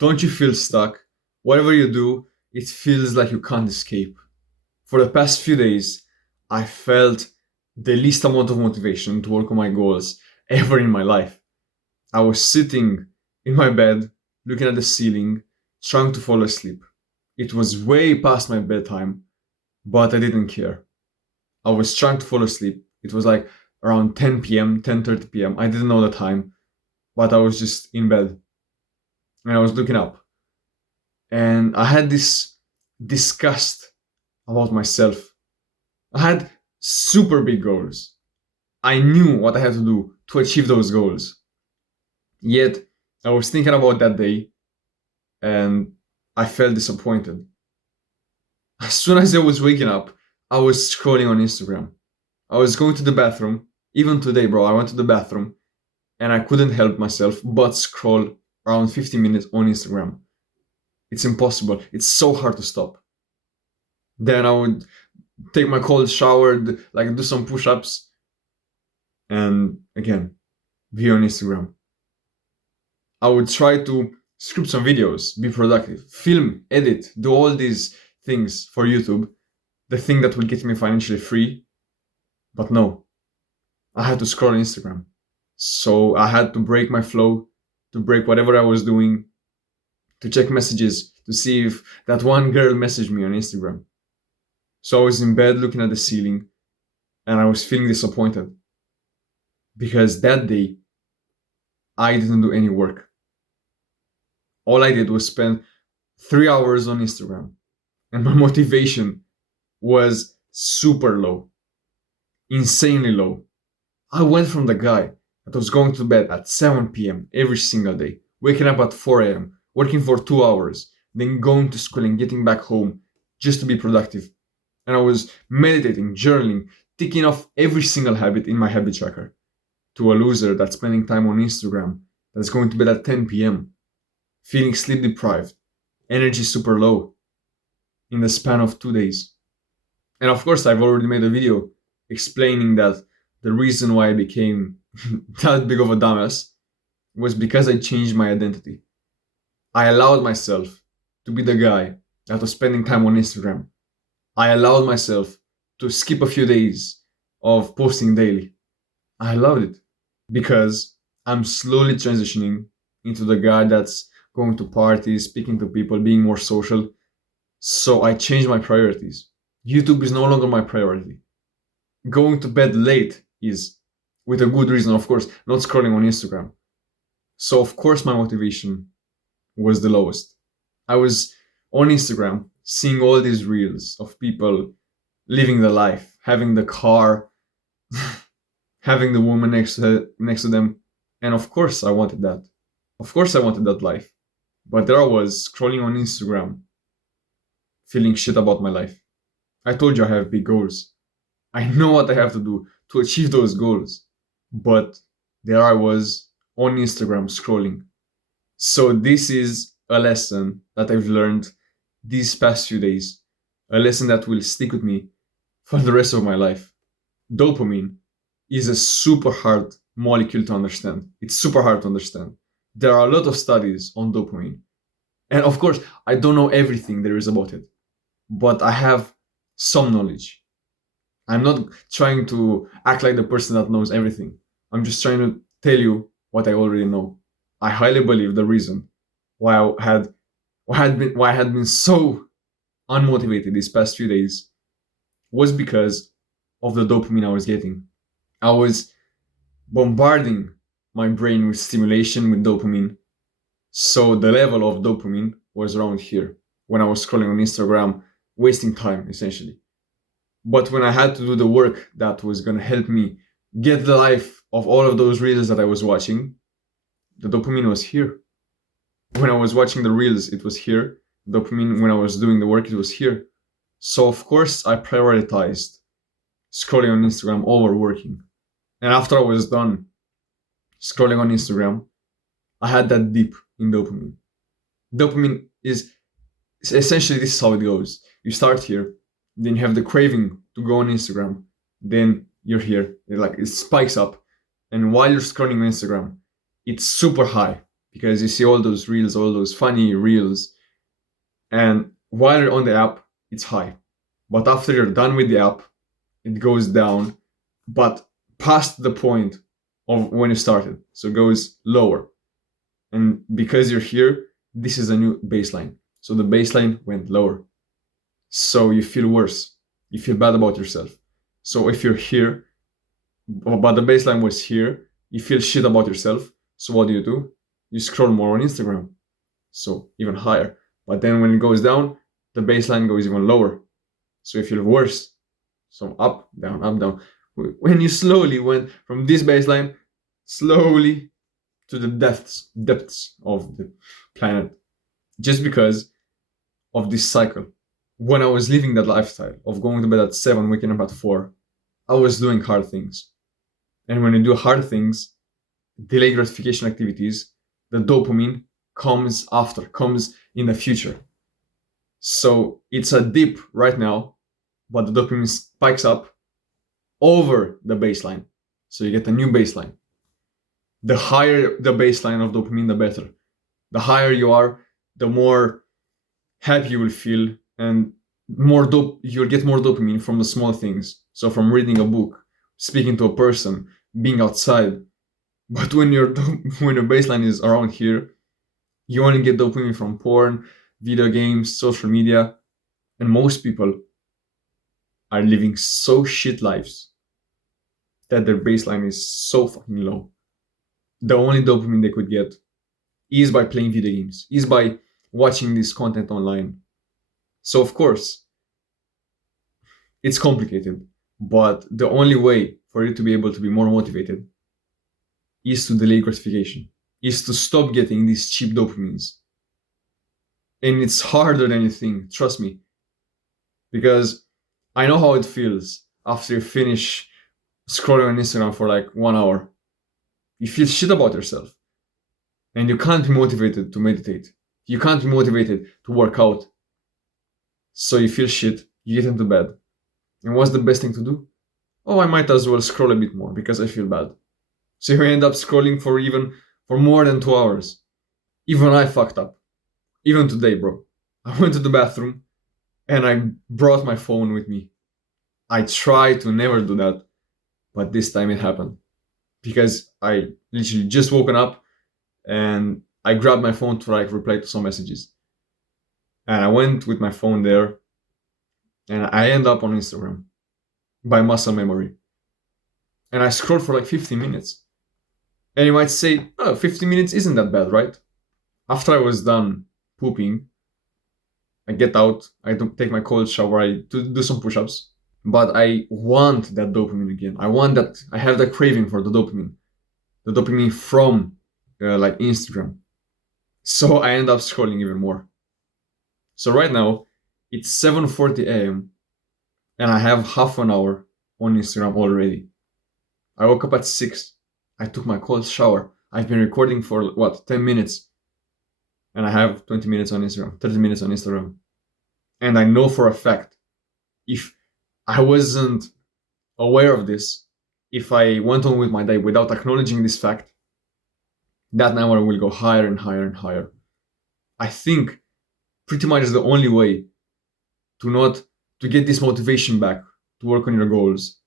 Don't you feel stuck? Whatever you do, it feels like you can't escape. For the past few days, I felt the least amount of motivation to work on my goals ever in my life. I was sitting in my bed, looking at the ceiling, trying to fall asleep. It was way past my bedtime, but I didn't care. I was trying to fall asleep. It was like around 10 p.m., 10:30 p.m. I didn't know the time, but I was just in bed and I was looking up. And I had this disgust about myself. I had super big goals. I knew what I had to do to achieve those goals. Yet, I was thinking about that day and I felt disappointed. As soon as I was waking up, I was scrolling on Instagram. I was going to the bathroom. Even today, bro, I went to the bathroom and I couldn't help myself but scroll around 50 minutes on Instagram. It's impossible. It's so hard to stop. Then I would take my cold shower, like do some push-ups, and again, be on Instagram. I would try to script some videos, be productive, film, edit, do all these things for YouTube, the thing that will get me financially free. But no, I had to scroll on Instagram. So I had to break my flow, to break whatever I was doing, to check messages, to see if that one girl messaged me on Instagram. So I was in bed looking at the ceiling and I was feeling disappointed because that day I didn't do any work. All I did was spend 3 hours on Instagram and my motivation was super low, insanely low. I went from the guy that was going to bed at 7 p.m. every single day, waking up at 4 a.m., working for 2 hours, then going to school and getting back home just to be productive. And I was meditating, journaling, ticking off every single habit in my habit tracker, to a loser that's spending time on Instagram, that's going to bed at 10 p.m., feeling sleep deprived, energy super low, in the span of 2 days. And of course, I've already made a video explaining that the reason why I became that big of a dumbass was because I changed my identity. I allowed myself to be the guy that was spending time on Instagram. I allowed myself to skip a few days of posting daily. I allowed it because I'm slowly transitioning into the guy that's going to parties, speaking to people, being more social. So I changed my priorities. YouTube is no longer my priority. Going to bed late is, with a good reason, of course, not scrolling on Instagram. So of course my motivation was the lowest. I was on Instagram seeing all these reels of people living the life, having the car, having the woman next to them, and of course I wanted that. Of course I wanted that life. But there I was scrolling on Instagram, feeling shit about my life. I told you I have big goals. I know what I have to do to achieve those goals. But there I was on Instagram scrolling. So this is a lesson that I've learned these past few days. A lesson that will stick with me for the rest of my life. Dopamine is a super hard molecule to understand. It's super hard to understand. There are a lot of studies on dopamine. And of course, I don't know everything there is about it. But I have some knowledge. I'm not trying to act like the person that knows everything. I'm just trying to tell you what I already know. I highly believe the reason why I had been so unmotivated these past few days was because of the dopamine I was getting. I was bombarding my brain with stimulation with dopamine. So the level of dopamine was around here when I was scrolling on Instagram, wasting time essentially. But when I had to do the work that was going to help me get the life of all of those reels that I was watching, the dopamine was here. When I was watching the reels, it was here. Dopamine, when I was doing the work, it was here. So of course I prioritized scrolling on Instagram over working. And after I was done scrolling on Instagram, I had that dip in dopamine. Dopamine is essentially, this is how it goes. You start here, then you have the craving to go on Instagram, then you're here. It spikes up. And while you're scrolling on Instagram, it's super high. because you see all those reels, all those funny reels, and while you're on the app, it's high. But after you're done with the app, it goes down, but past the point of when you started. So it goes lower. And because you're here, this is a new baseline. So the baseline went lower. So you feel worse. You feel bad about yourself. So if you're here, but the baseline was here, you feel shit about yourself. So what do? You scroll more on Instagram. So even higher. But then when it goes down, the baseline goes even lower. So you feel worse. So up, down, up, down. When you slowly went from this baseline slowly to the depths of the planet, just because of this cycle. When I was living that lifestyle of going to bed at 7, waking up at 4, I was doing hard things. And when you do hard things, delayed gratification activities, the dopamine comes after, comes in the future. So it's a dip right now, but the dopamine spikes up over the baseline. So you get a new baseline. The higher the baseline of dopamine, the better. The higher you are, the more happy you will feel, and you'll get more dopamine from the small things. So from reading a book, speaking to a person, being outside. But when your baseline is around here, you only get dopamine from porn, video games, social media, and most people are living so shit lives that their baseline is so fucking low. The only dopamine they could get is by playing video games, is by watching this content online. So of course, it's complicated, but the only way for you to be able to be more motivated is to delay gratification, is to stop getting these cheap dopamines. And it's harder than you think, trust me. Because I know how it feels after you finish scrolling on Instagram for like 1 hour. You feel shit about yourself. And you can't be motivated to meditate. You can't be motivated to work out. So you feel shit, you get into bed. And what's the best thing to do? Oh, I might as well scroll a bit more because I feel bad. So you end up scrolling for more than 2 hours. Even I fucked up. Even today, bro. I went to the bathroom and I brought my phone with me. I try to never do that, but this time it happened. Because I literally just woken up and I grabbed my phone to like reply to some messages. And I went with my phone there and I end up on Instagram by muscle memory. And I scrolled for like 15 minutes. And you might say, oh, 15 minutes isn't that bad, right? After I was done pooping, I get out, I take my cold shower, I do some push-ups. But I want that dopamine again. I have that craving for the dopamine. The dopamine from like Instagram. So I end up scrolling even more. So right now, it's 7:40 a.m. and I have half an hour on Instagram already. I woke up at 6. I took my cold shower. I've been recording for 10 minutes. And I have 20 minutes on Instagram, 30 minutes on Instagram. And I know for a fact, if I wasn't aware of this, if I went on with my day without acknowledging this fact, that number will go higher and higher and higher. I think pretty much the only way to get this motivation back to work on your goals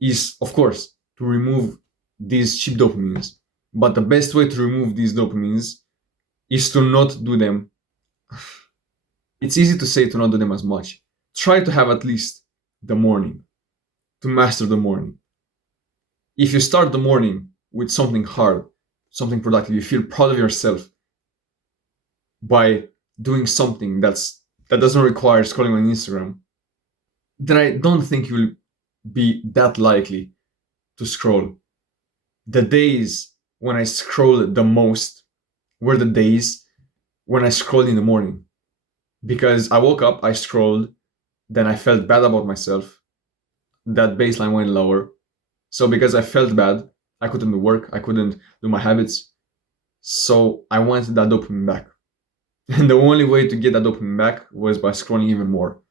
is, of course, to remove these cheap dopamines. But the best way to remove these dopamines is to not do them. It's easy to say to not do them as much. Try to have at least the morning, to master the morning. If you start the morning with something hard, something productive, you feel proud of yourself by doing something that doesn't require scrolling on Instagram, then I don't think you'll be that likely to scroll. The days when I scrolled the most were the days when I scrolled in the morning. Because I woke up, I scrolled, then I felt bad about myself. That baseline went lower. So because I felt bad, I couldn't do work, I couldn't do my habits. So I wanted that dopamine back. And the only way to get that dopamine back was by scrolling even more.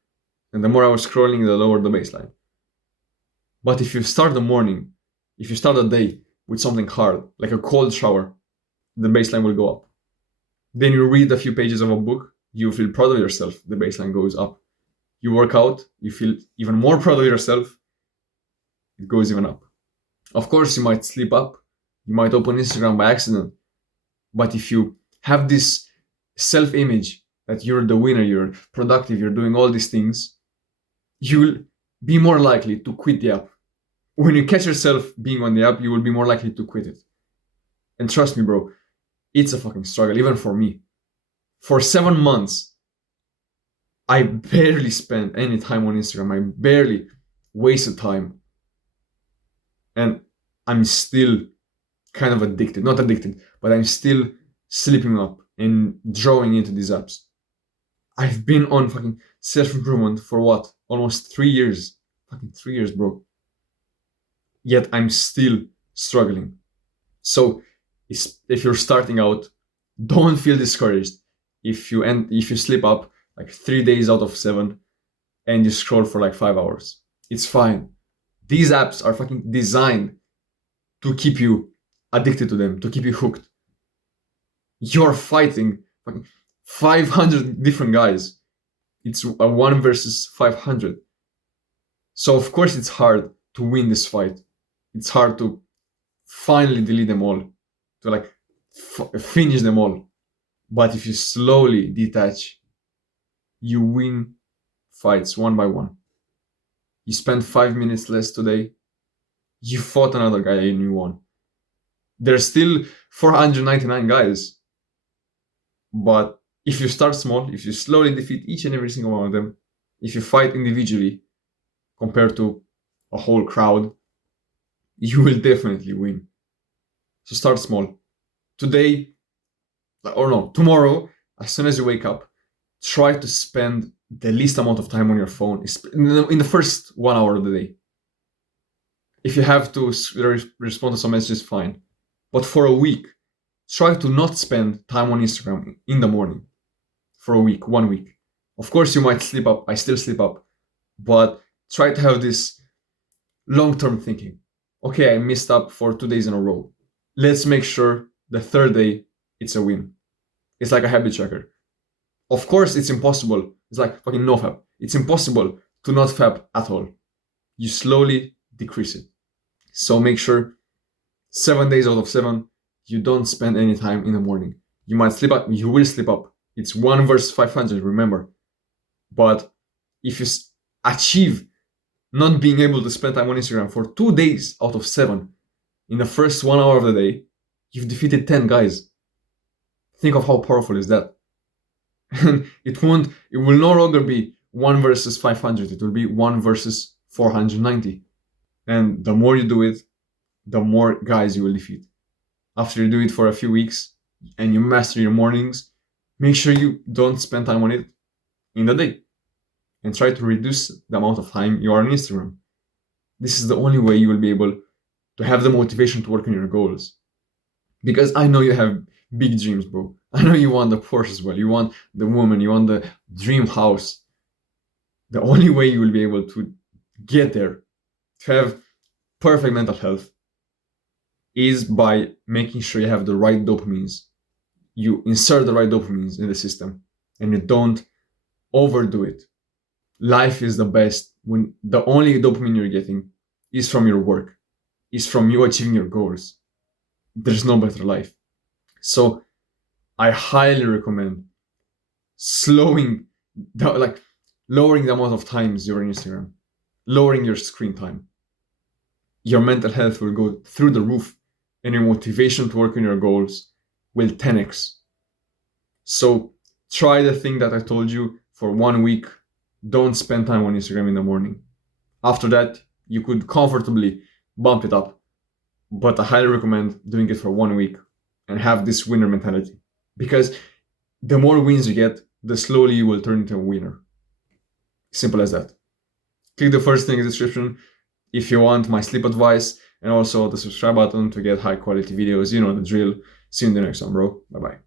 And the more I was scrolling, the lower the baseline. But if you start the morning, if you start the day with something hard, like a cold shower, the baseline will go up. Then you read a few pages of a book, you feel proud of yourself, the baseline goes up. You work out, you feel even more proud of yourself, it goes even up. Of course, you might slip up, you might open Instagram by accident, but if you have this self-image that you're the winner, you're productive, you're doing all these things, you will be more likely to quit the app. When you catch yourself being on the app, you will be more likely to quit it. And trust me, bro, it's a fucking struggle, even for me. For 7 months, I barely spent any time on Instagram. I barely wasted time. And I'm still kind of addicted. Not addicted, but I'm still slipping up and drawing into these apps. I've been on fucking self-improvement for what? Almost 3 years. Fucking 3 years, bro. Yet I'm still struggling. So if you're starting out, don't feel discouraged. If you slip up like 3 days out of 7 and you scroll for like 5 hours, it's fine. These apps are fucking designed to keep you addicted to them, to keep you hooked. You're fighting fucking 500 different guys. It's a 1 versus 500. So of course it's hard to win this fight. It's hard to finally delete them all, to like finish them all. But if you slowly detach, you win fights one by one. You spend 5 minutes less today, you fought another guy and you won. There's still 499 guys. But if you start small, if you slowly defeat each and every single one of them, if you fight individually compared to a whole crowd, you will definitely win. So start small. Today, or no, tomorrow, as soon as you wake up, try to spend the least amount of time on your phone in the first 1 hour of the day. If you have to respond to some messages, fine. But for a week, try to not spend time on Instagram in the morning. For a week, 1 week. Of course, you might slip up. I still slip up. But try to have this long-term thinking. Okay, I missed up for 2 days in a row. Let's make sure the third day it's a win. It's like a habit tracker. Of course, it's impossible. It's like fucking nofap. It's impossible to not fap at all. You slowly decrease it. So make sure 7 days out of 7, you don't spend any time in the morning. You might slip up. You will slip up. It's 1 versus 500, remember. But if you achieve not being able to spend time on Instagram for 2 days out of 7 in the first 1 hour of the day, you've defeated 10 guys. Think of how powerful is that. And it will no longer be 1 versus 500. It will be 1 versus 490. And the more you do it, the more guys you will defeat. After you do it for a few weeks and you master your mornings, make sure you don't spend time on it in the day. And try to reduce the amount of time you are on Instagram. This is the only way you will be able to have the motivation to work on your goals. Because I know you have big dreams, bro. I know you want the Porsche as well. You want the woman. You want the dream house. The only way you will be able to get there, to have perfect mental health, is by making sure you have the right dopamines. You insert the right dopamines in the system and you don't overdo it. Life is the best when the only dopamine you're getting is from your work, is from you achieving your goals. There's no better life. So I highly recommend lowering the amount of times you're on Instagram, lowering your screen time. Your mental health will go through the roof and your motivation to work on your goals will 10x. So try the thing that I told you for 1 week. Don't spend time on Instagram in the morning. After that, you could comfortably bump it up. But I highly recommend doing it for 1 week and have this winner mentality. Because the more wins you get, the slowly you will turn into a winner. Simple as that. Click the first thing in the description if you want my sleep advice, and also the subscribe button to get high quality videos. You know the drill. See you in the next one, bro. Bye bye.